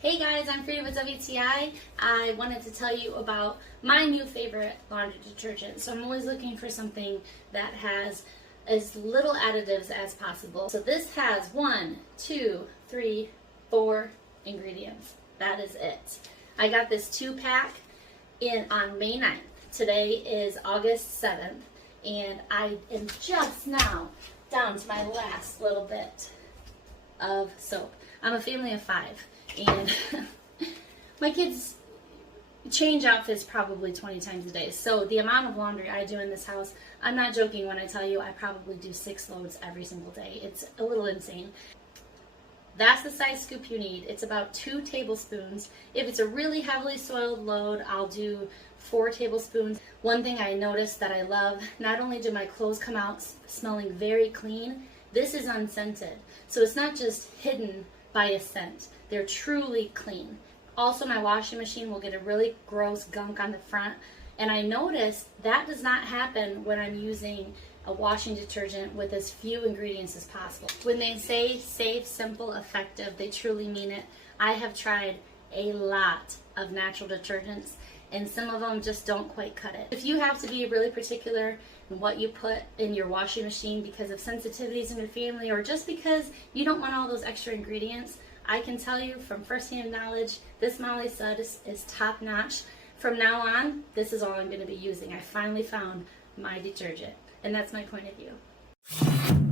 Hey guys, I'm Frida with WTI. I wanted to tell you about my new favorite laundry detergent. So I'm always looking for something that has as little additives as possible. So this has 1, 2, 3, 4 ingredients. That is it. I got this 2-pack on May 9th. Today is August 7th, and I am just now down to my last little bit of soap. I'm a family of 5, and my kids change outfits probably 20 times a day. So the amount of laundry I do in this house, I'm not joking when I tell you I probably do 6 loads every single day. It's a little insane. That's the size scoop you need. It's about 2 tablespoons. If it's a really heavily soiled load, I'll do 4 tablespoons. One thing I noticed that I love, not only do my clothes come out smelling very clean, this is unscented. So it's not just hidden by a scent. They're truly clean. Also, my washing machine will get a really gross gunk on the front, and I noticed that does not happen when I'm using a washing detergent with as few ingredients as possible. When they say safe, simple, effective, they truly mean it. I have tried a lot of natural detergents, and some of them just don't quite cut it. If you have to be really particular in what you put in your washing machine because of sensitivities in your family, or just because you don't want all those extra ingredients, I can tell you from firsthand knowledge, this Molly Suds is top notch. From now on, this is all I'm going to be using. I finally found my detergent, and that's my point of view.